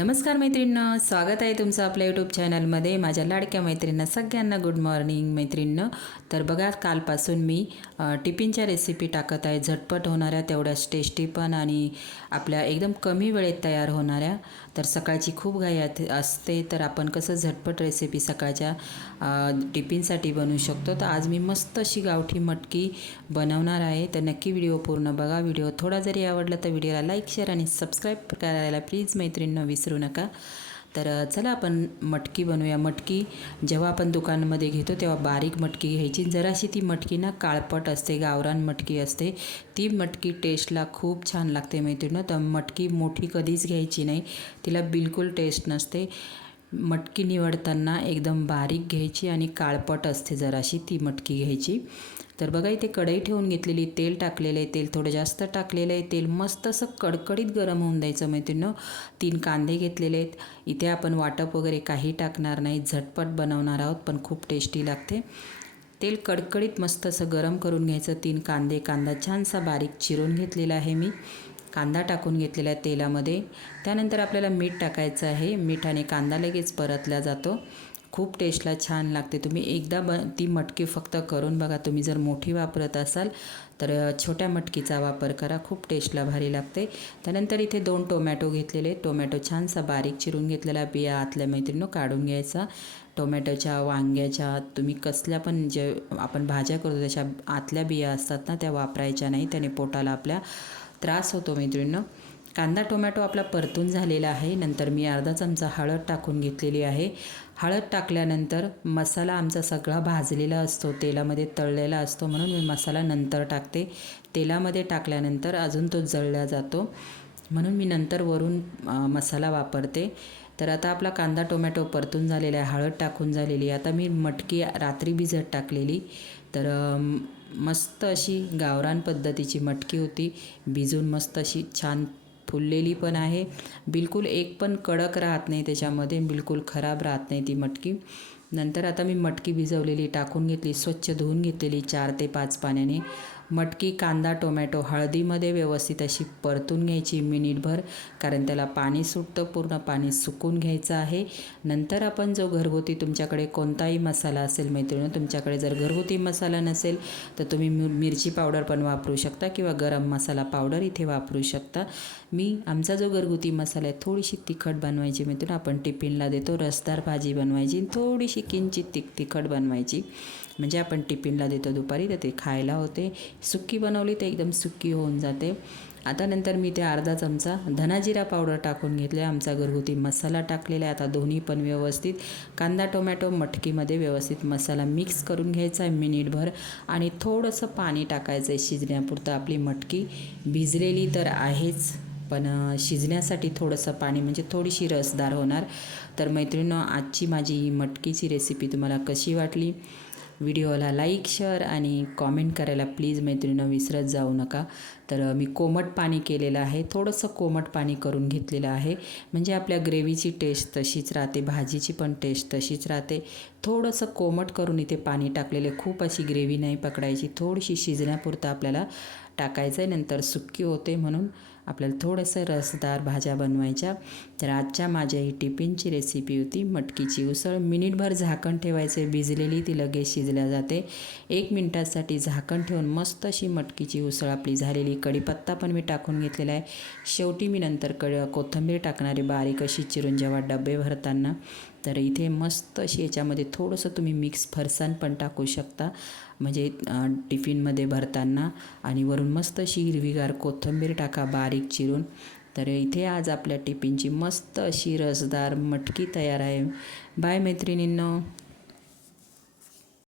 नमस्कार मैत्रिणींनो स्वागत आहे तुमचं आपल्या यूट्यूब चॅनलमध्ये माझ्या लाडक्या मैत्रिणींना सगळ्यांना गुड मॉर्निंग मैत्रिणींनो. तर बघा कालपासून मी टिफिनच्या रेसिपी टाकत आहे. झटपट होणाऱ्या तेवढ्याच टेस्टी पण आणि आपल्या एकदम कमी वेळेत तयार होणाऱ्या. तर सकाळची खूप घाई असते. तर आपण कसं झटपट रेसिपी सकाळच्या टिफिनसाठी बनवू शकतो. तर आज मी मस्त अशी गावठी मटकी बनवणार आहे. तर नक्की व्हिडिओ पूर्ण बघा. व्हिडिओ थोडा जरी आवडला तर व्हिडिओला लाईक शेअर आणि सबस्क्राईब करायला प्लीज मैत्रिणींनो विसरू नका. तर चला आपण मटकी बनवूया. मटकी जेव्हा आपण दुकानामध्ये घेतो तेव्हा बारीक मटकी घ्यायची. जराशी ती मटकी ना काळपट असते गावरान मटकी असते. ती मटकी टेस्टला खूप छान लागते मैत्रिणीनं. तर मटकी मोठी कधीच घ्यायची नाही. तिला बिलकुल टेस्ट नसते. मटकी निवडताना एकदम बारीक घ्यायची आणि काळपट असते जराशी ती मटकी घ्यायची. तर बघा इथे कढई ठेवून घेतलेली तेल टाकलेलं आहे तेल थोडं जास्त टाकलेलं आहे तेल मस्त असं कडकडीत गरम होऊन द्यायचं मैत्रिणीनं. तीन कांदे घेतलेले आहेत. इथे आपण वाटप वगैरे काही टाकणार नाही झटपट बनवणार आहोत पण खूप टेस्टी लागते. तेल कडकडीत मस्त असं गरम करून घ्यायचं. तीन कांदे कांदा छानसा बारीक चिरून घेतलेला आहे मी. कांदा टाकून घेतलेला आहे तेलामध्ये. त्यानंतर आपल्याला मीठ टाकायचं आहे. मीठ आणि कांदा लगेच परतला जातो. खूप टेस्टला छान लागते. तुम्ही एकदा ब ती मटकी फक्त करून बघा. तुम्ही जर मोठी वापरत असाल तर छोट्या मटकीचा वापर करा. खूप टेस्टला भारी लागते. त्यानंतर इथे दोन टोमॅटो घेतलेले. टोमॅटो छानसा बारीक चिरून घेतलेला. बिया आतल्या मैत्रिणीनं काढून घ्यायचा. टोमॅटोच्या वांग्याच्या तुम्ही कसल्या पण जे आपण भाज्या करतो त्याच्या आतल्या बिया असतात ना त्या वापरायच्या नाही. त्याने पोटाला आपल्या त्रास होतो मैत्रिणीनं. कांदा टोमॅटो आपला परतून झालेला आहे. नंतर मी अर्धा चमचा हळद टाकून घेतलेली आहे. हळद टाकल्यानंतर मसाला आमचा सगळा भाजलेला असतो. तेलामध्ये तळलेला असतो म्हणून मी मसाला नंतर टाकते. तेलामध्ये टाकल्यानंतर अजून तो जळला जातो म्हणून मी नंतर वरून मसाला वापरते. तर आता आपला कांदा टोमॅटो परतून झालेला आहे. हळद टाकून झालेली आता मी मटकी रात्री भिजत टाकलेली. तर मस्त अशी गावरान पद्धतीची मटकी होती. भिजून मस्त अशी छान फुललेली पण आहे. बिलकुल एक पण कडक राहत नाही त्याच्यामध्ये बिलकुल खराब राहत नाही ती मटकी. नंतर आता मी मटकी भिजवलेली टाकून घेतली स्वच्छ धुवून घेतलेली चार ते पाच पाण्याने. मटकी कांदा टोमॅटो हळदीमध्ये व्यवस्थित अशी परतून घ्यायची मिनिटभर कारण त्याला पाणी सुटतं पूर्ण पाणी सुकून घ्यायचं आहे. नंतर आपण जो घरगुती तुमच्याकडे कोणताही मसाला असेल मैत्रिणी तुमच्याकडे जर घरगुती मसाला नसेल तर तुम्ही मिरची पावडर पण वापरू शकता किंवा गरम मसाला पावडर इथे वापरू शकता. मी आमचा जो घरगुती मसाला आहे थोडीशी तिखट बनवायची मैत्रिणी आपण टिफिनला देतो रसदार भाजी बनवायची थोडीशी किंचित तिख तिखट बनवायची. म्हणजे आपण टिफिनला देतो दुपारी तर ते खायला होते. सुक्की बनवली तर एकदम सुक्की होऊन जाते. आता नंतर मी ते अर्धा चमचा धनाजिरा पावडर टाकून घेतले. आमचा घरगुती मसाला टाकलेला आहे. आता दोन्ही पण व्यवस्थित. कांदा टोमॅटो मटकीमध्ये व्यवस्थित मसाला मिक्स करून घ्यायचा आहे मिनिटभर. आणि थोडंसं पाणी टाकायचं आहे शिजण्यापुरतं. आपली मटकी भिजलेली तर आहेच पण शिजण्यासाठी थोडंसं पाणी म्हणजे थोडीशी रसदार होणार. तर मैत्रिणींनो आजची माझी ही मटकीची रेसिपी तुम्हाला कशी वाटली? व्हिडिओला लाईक शेअर आणि कॉमेंट करायला प्लीज मैत्रिणीनं विसरत जाऊ नका. तर मी कोमट पाणी केलेलं आहे. थोडंसं कोमट पाणी करून घेतलेलं आहे. म्हणजे आपल्या ग्रेव्हीची टेस्ट तशीच राहते भाजीची पण टेस्ट तशीच राहते. थोडंसं कोमट करून इथे पाणी टाकलेले खूप अशी ग्रेव्ही नाही पकडायची. थोडीशी शिजण्यापुरतं आपल्याला टाकायचं आहे नंतर सुक्की होते म्हणून आपल्याला थोडंसं रसदार भाज्या बनवायच्या. तर आजच्या माझ्या ही टिफिनची रेसिपी होती मटकीची उसळ. मिनिटभर झाकण ठेवायचे भिजलेली ती लगेच शिजल्या जाते. एक मिनटासाठी झाकण ठेवून मस्त अशी मटकीची उसळ आपली झालेली. कढीपत्ता पण मी टाकून घेतलेला आहे. शेवटी मी नंतर कड कोथिंबीर टाकणारी बारीक अशी चिरून जेव्हा डबे भरताना तर इथे मस्त अशी याच्यामध्ये थोडंसं तुम्ही मिक्स फरसाण पण टाकू शकता. म्हणजे टिफिनमध्ये भरताना आणि वरून मस्त अशी हिरवीगार कोथिंबीर टाका बारीक चिरून. तर इथे आज आपल्या टिफिनची मस्त अशी रसदार मटकी तयार आहे. बाय मैत्रिणींनो.